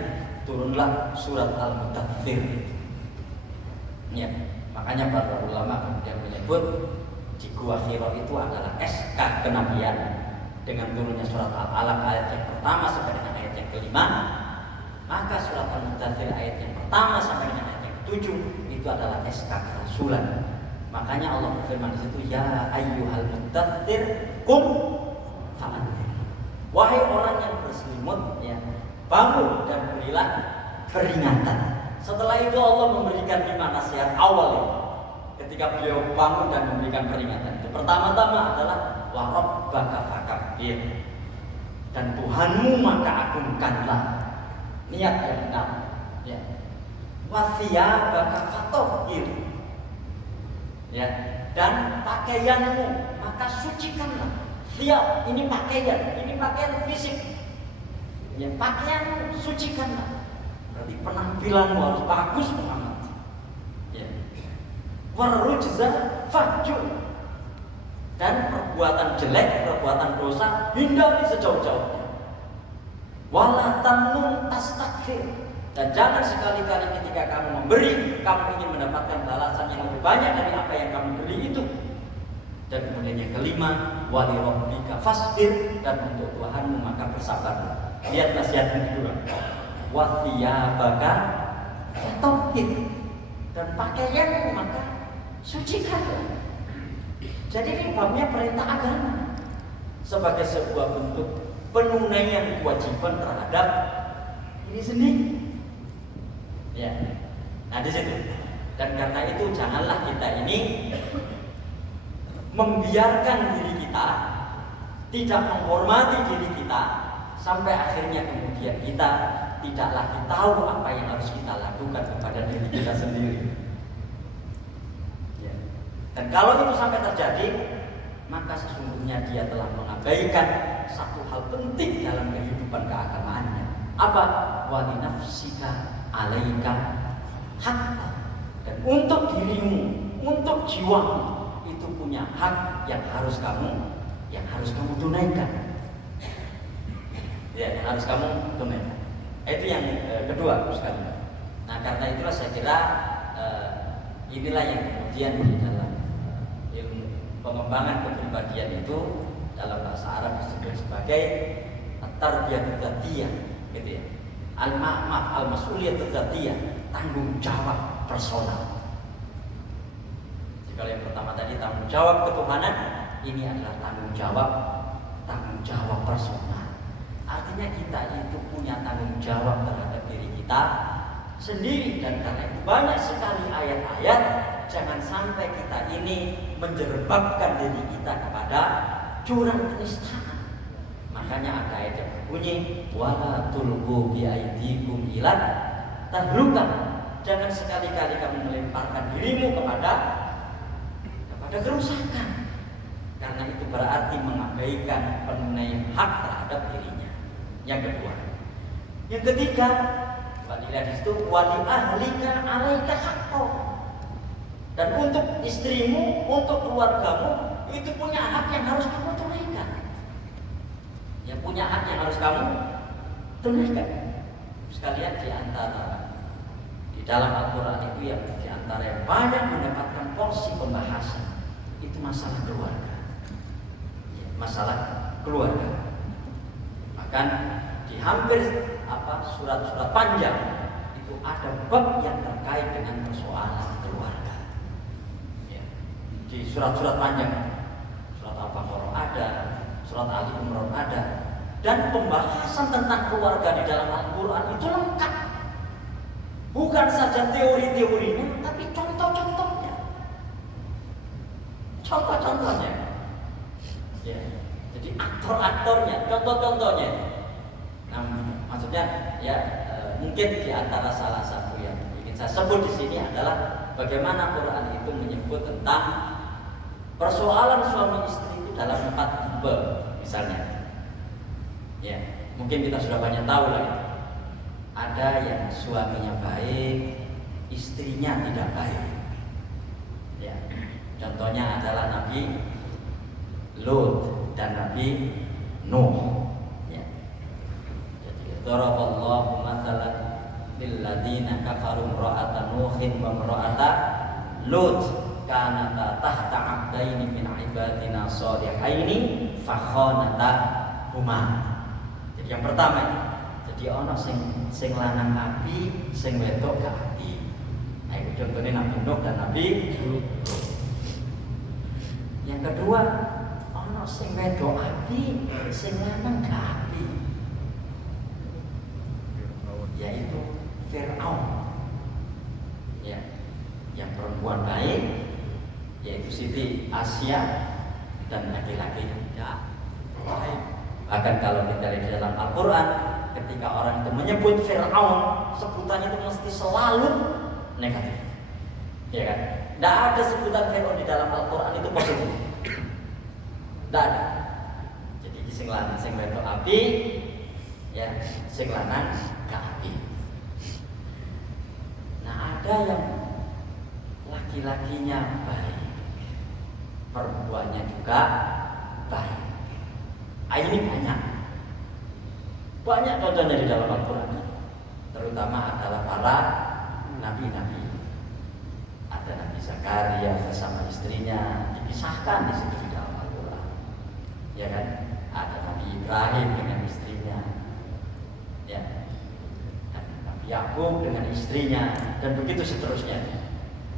turunlah surat Al-Mudaththir. Ya, makanya para ulama kemudian menyebut di Gua Hira itu adalah SK kenabian dengan turunnya surat Al-Alaq ayat yang pertama sampai dengan ayat yang kelima. Maka surat Al-Mudaththir ayat yang pertama sampai dengan ayat yang ketujuh itu adalah SK kerasulan. Makanya Allah berfirman di situ, ya ayyuhal mudaththir qum fa'anzir. Wahai orang yang berselimut, ya, bangun dan berilah peringatan. Setelah itu Allah memberikan 5 nasihat awal ya, ketika beliau bangun dan memberikan peringatan. Itu pertama-tama adalah wa rabbaka fakabbir, dan Tuhanmu maka agungkanlah. Niat yang benar, ya. Wa thiyabaka fatahhir, ya, dan pakaianmu maka sucikanlah. Thiyab ini pakaian fisik. Ya, pakaian sucikanlah. Berarti penampilanmu harus bagus Muhammad. Ya. Warujza fahjur, dan perbuatan jelek, perbuatan dosa hindari sejauh-jauhnya. Wala tamnun tastakfir, dan jangan sekali-kali ketika kamu memberi, kamu ingin mendapatkan balasan yang lebih banyak dari apa yang kamu beri itu. Dan kemudian yang kelima, wali rabbika fasbir, dan untuk Tuhanmu maka bersabarlah. Lihat nasihat yang kedua, wa thiyabaka fatahhir, dan pakaianmu maka sucikanlah. Jadi ini babnya perintah agama sebagai sebuah bentuk penunaian kewajiban terhadap diri sendiri. Ya, nah di situ. Dan karena itu janganlah kita ini membiarkan diri kita, tidak menghormati diri kita, sampai akhirnya kemudian kita tidak lagi tahu apa yang harus kita lakukan kepada diri kita sendiri. Ya. Dan kalau itu sampai terjadi, maka sesungguhnya dia telah mengabaikan satu hal penting dalam kehidupan keagamaannya. Apa? Wa li nafsika 'alaika haqq, dan untuk dirimu, untuk jiwamu itu punya hak yang harus kamu tunaikan. Ya, yang harus kamu tunaikan. Itu yang kedua sekali. Nah, karena itulah saya kira inilah yang kemudian di dalam ilmu pengembangan kepribadian itu dalam bahasa Arab disebut sebagai at-tarbiyatu dzatiyah, gitu ya. Al-mas'uliyatu dzatiyah, tanggung jawab personal. Kalau yang pertama tadi tanggung jawab ketuhanan, ini adalah tanggung jawab personal. Artinya kita itu punya tanggung jawab terhadap diri kita sendiri, dan karena itu banyak sekali ayat-ayat jangan sampai kita ini menjerebabkan diri kita kepada jurang kenistaan. Makanya ada ayat yang berbunyi wala tulqu bi aydikum ila tahlukan, jangan sekali-kali kamu melemparkan dirimu kepada kerusakan, karena itu berarti mengabaikan penunaian hak terhadap dirinya. Yang kedua, yang ketiga, dilihat di situ wali ahlika 'alaika haqqo, dan untuk istrimu, untuk keluargamu itu punya hak yang harus kamu tunaikan. Ya, punya hak yang harus kamu tunaikan. Sekalian di dalam Al-Quran itu yang di antara yang banyak mendapatkan porsi pembahasan itu masalah keluarga. Ya, masalah keluarga. Bahkan di hampir surat-surat panjang itu ada bab yang terkait dengan persoalan keluarga. Ya, di surat-surat panjang, surat Al-Baqarah ada, surat Ali Imran ada, dan pembahasan tentang keluarga di dalam Al-Quran itu lengkap. Bukan saja teori-teorinya, tapi contoh-contohnya. Ya, jadi aktor-aktornya, contoh-contohnya. Nah, maksudnya ya mungkin di antara salah satu yang ingin saya sebut di sini adalah bagaimana Quran itu menyebut tentang persoalan suami istri itu dalam 4 tipe misalnya. Ya, mungkin kita sudah banyak tahu lah ya. Ada yang suaminya baik, istrinya tidak baik. Ya, contohnya adalah Nabi Lut dan Nabi Nuh. Ya. Jadi daraballahu mathalan lil ladzina kafaru imra'atan Nuhin wa imra'ata Lut kanata tahta 'abdaini min 'ibadina shalihaini fakhanatahuma. Jadi yang pertama itu, jadi ono sing lanang api, sing wedok gak api. Nah, itu contohnya Nabi Nuh dan Nabi Lut. Yang kedua, ono sing wedok api, sing lanang gak api. Yaitu Fir'aun. Ya, yang perempuan baik yaitu Siti Asia dan laki-laki tidak baik. Bahkan kalau kita lihat di dalam Al-Quran, ketika orang itu menyebut Fir'aun, sebutannya itu mesti selalu negatif, ya kan? Tidak ada sebutan Fir'aun di dalam Al-Quran itu positif, tidak ada. Jadi sing lanang sing wedok api, ya sing lanang gak api. Nah, ada yang laki-lakinya baik, perempuannya juga baik. Ini banyak contohnya di dalam Al-Quran, terutama adalah para nabi-nabi. Ada Nabi Zakaria bersama istrinya dipisahkan di situ di dalam Al-Quran, ya kan? Ada Nabi Ibrahim dengan istrinya, ya, dan Nabi Yakub dengan istrinya, dan begitu seterusnya.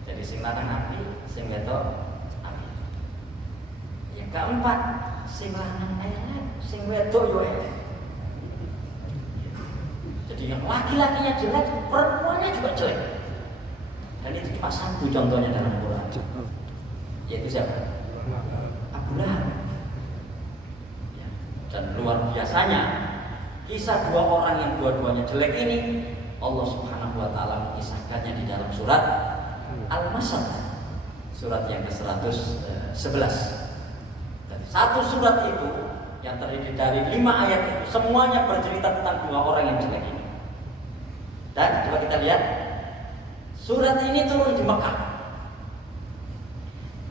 Jadi sing lanang api, sing wedok api. Yang keempat, sing lanang elek, sing wedok yo elek. Jadi yang laki-lakinya jelek, perempuannya juga jelek. Dan itu cuma satu contohnya dalam Quran. Yaitu siapa? Abu Lahab. Ya. Dan luar biasanya kisah dua orang yang dua-duanya jelek ini Allah Subhanahu wa taala mengisahkannya di dalam surat Al-Masad, surat yang ke-111. Satu surat itu yang terdiri dari 5 ayat itu semuanya bercerita tentang dua orang yang jelek ini. Dan coba kita lihat, surat ini turun di Mekah.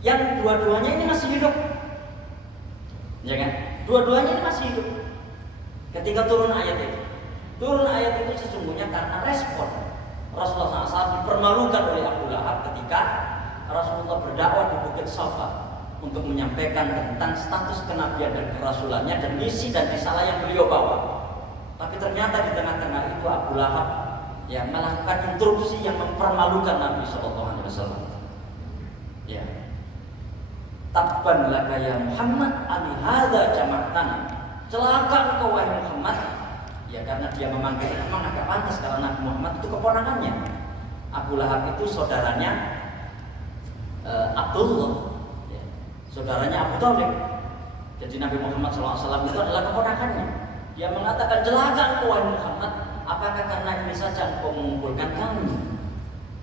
Yang dua-duanya ini masih hidup, ya kan? Dua-duanya ini masih hidup ketika turun ayat itu. Turun ayat itu sesungguhnya karena respon Rasulullah SAW dipermalukan oleh Abu Lahab ketika Rasulullah berdakwah di Bukit Safa untuk menyampaikan tentang status kenabian dan kerasulannya dan misi dan risalah yang beliau bawa. Tapi ternyata di tengah-tengah itu Abu Lahab ya melakukan interupsi yang mempermalukan Nabi SAW. Ya. Tabban laka ya Muhammad ali hadza jama'tana. Celaka engkau wahai Muhammad. Ya karena dia memanggil memang agak pantas karena Nabi Muhammad itu keponakannya. Abu Lahab itu saudaranya Abdullah. Saudaranya Abu Thalib. Jadi Nabi Muhammad SAW itu adalah keponakannya. Dia mengatakan, celaka engkau wahai Muhammad, apakah karena ini saja engkau mengumpulkan kami?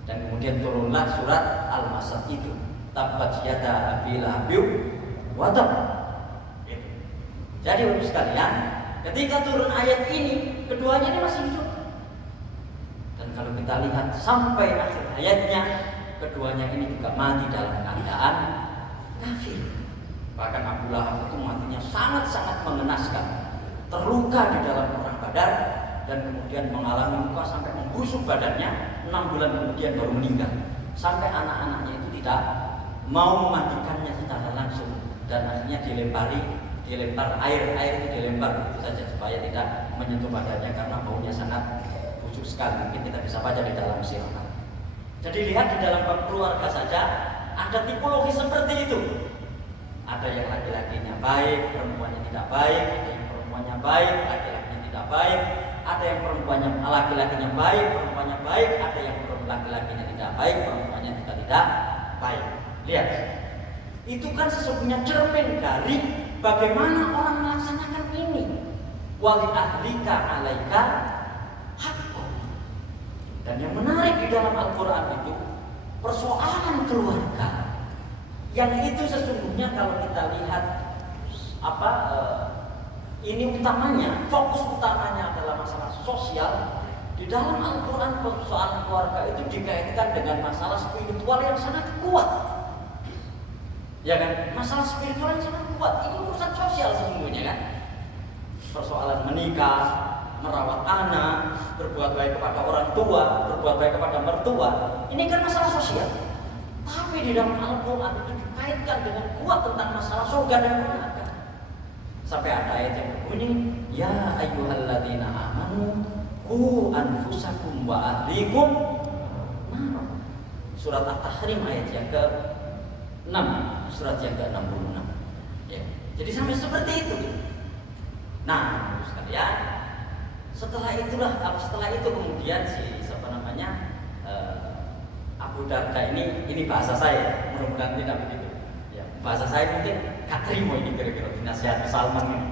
Dan kemudian turunlah surat Al-Masad itu. Tabbat yada Abi Lahab wa tab. Jadi Bapak sekalian, ketika turun ayat ini, keduanya ini masih hidup. Dan kalau kita lihat sampai akhir ayatnya, keduanya ini juga mati dalam keadaan kafir. Bahkan Abu Lahab itu matinya sangat-sangat mengenaskan, terluka di dalam perang Badar dan kemudian mengalami luka sampai membusuk badannya. 6 bulan kemudian baru meninggal. Sampai anak-anaknya itu tidak mau memandikannya secara langsung dan akhirnya dilempar air itu dilempar begitu saja supaya tidak menyentuh badannya karena baunya sangat busuk sekali. Mungkin kita bisa baca di dalam sirah. Jadi lihat di dalam bab keluarga saja ada tipologi seperti itu. Ada yang laki-lakinya baik, perempuannya tidak baik. Ada yang perempuannya baik, laki-lakinya tidak baik. Ada yang perempuannya laki-lakinya baik, perempuannya baik. Ada yang laki-lakinya tidak baik, perempuannya juga tidak baik. Lihat, itu kan sesungguhnya cermin dari bagaimana orang melaksanakan ini. Wali ahlika alaika haqqun. Dan yang menarik di dalam Al-Quran itu persoalan keluarga yang itu sesungguhnya kalau kita lihat ini utamanya, fokus utamanya adalah masalah sosial. Di dalam Al-Quran persoalan keluarga itu dikaitkan dengan masalah spiritual yang sangat kuat. Ya kan? Masalah spiritual yang sangat kuat. Ini urusan sosial sesungguhnya kan. Persoalan menikah, merawat anak, berbuat baik kepada orang tua, berbuat baik kepada mertua, ini kan masalah sosial. Tapi di dalam Al-Quran itu dikaitkan dengan kuat tentang masalah surga dan neraka. Sampai ada ayat yang berbunyi, ya ayyuhalladzina amanu qu anfusakum wa ahlikum nar. Surat At-Tahrim ayat yang ke-6, surat yang ke-66. Ya. Jadi sampai seperti itu. Nah, sekalian, setelah itu kemudian Abu Darda ini bahasa saya, mudah-mudahan tidak begitu. Ya, bahasa saya mungkin gak terima ini kira-kira dinasihati Salman ini.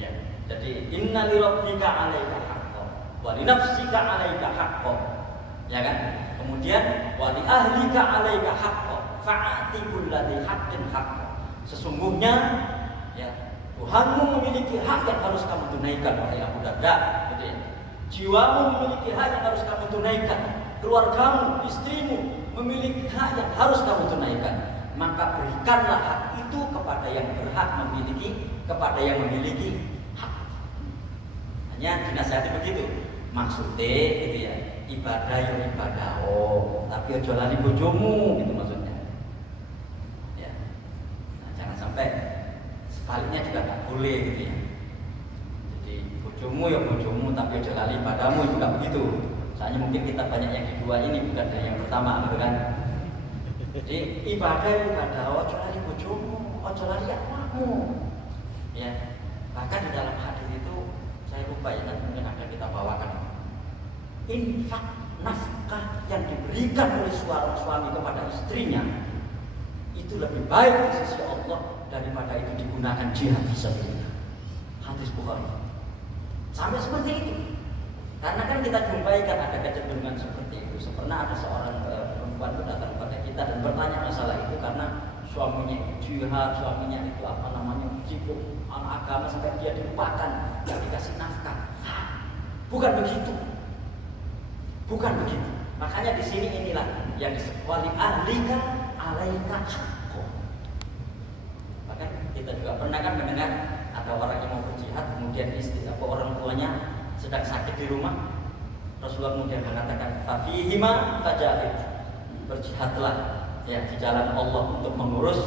Ya, jadi inna li rabbika 'alaika haqqan wa li nafsika 'alaika haqqan. Ya kan? Kemudian wa li ahlika 'alaika haqqan fa'ati kulladzi haqqin haqqan. Sesungguhnya ya Tuhanmu memiliki hak yang harus kamu tunaikan, wahai Abu Darda. Gitu ya. Jiwamu memiliki hak yang harus kamu tunaikan. Keluargamu, istrimu memiliki hak yang harus kamu tunaikan. Maka berikanlah hak itu kepada yang berhak memiliki, kepada yang memiliki hak. Hanya dinasihati begitu. Maksudnya gitu ya, ibadah yang ibadah. Tapi ojo lali bojomu gitu maksudnya. Ya. Nah, jangan sampai sebaliknya juga tak boleh gitu ya. Jadi bojomu ya bojomu, tapi ojo lali ibadahmu juga begitu. Soalnya mungkin kita banyak yang kedua ini bukan dari yang pertama gitu kan. Jadi ibadah ojo lali bojomu, ojo lali anakmu. Ya. Bahkan di dalam hadis itu saya lupa ya, nanti mungkin akan kita bawakan. Infak nafkah yang diberikan oleh suami kepada istrinya itu lebih baik di sisi Allah daripada itu digunakan jihad fisabilillah. Hadis Bukhari. Sampai seperti itu. Karena kan kita jumpai kan ada kecenderungan seperti itu. Pernah ada seorang perempuan itu datang kepada kita dan bertanya masalah itu karena suaminya jihad, suaminya itu sibuk agama sampai dia dilupakan, tidak dikasih nafkah. Bukan begitu. Bukan begitu. Makanya di sini inilah yang disebut wali ahlika 'alaika haqqo. Bahkan kita juga pernah kan mendengar ada orang yang mau berjihad kemudian orang tuanya sedang sakit di rumah. Rasulullah kemudian mengatakan fafihima fajahid, berjihadlah ya di jalan Allah untuk mengurus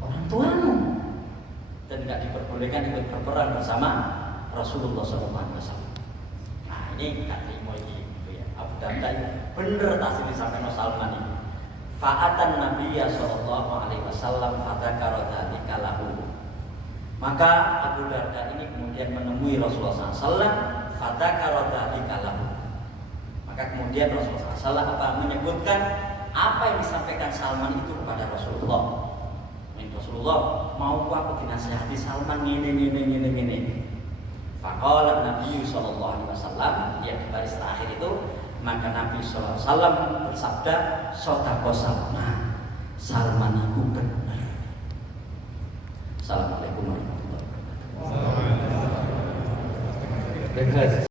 orang tuamu dan tidak diperbolehkan ikut berperang bersama Rasulullah SAW. Nah ini nggak terima ini gitu ya. Abu Darda bener tasih disampaikan Salman ini. Fa'atan Nabiya SAW fadzakara dzalika lahu. Maka Abu Darda ini kemudian menemui Rasulullah SAW, fadzakara dzalika lahu. Maka kemudian Rasulullah SAW menyebutkan apa yang disampaikan Salman itu kepada Rasulullah. Rasulullah mau aku dinasihati Salman ini. Faqala Nabi sallallahu alaihi wasallam, yang di baris terakhir itu, maka Nabi sallallahu alaihi wasallam bersabda, "Shadaqa Salman. Salman itu benar." Assalamualaikum warahmatullahi wabarakatuh.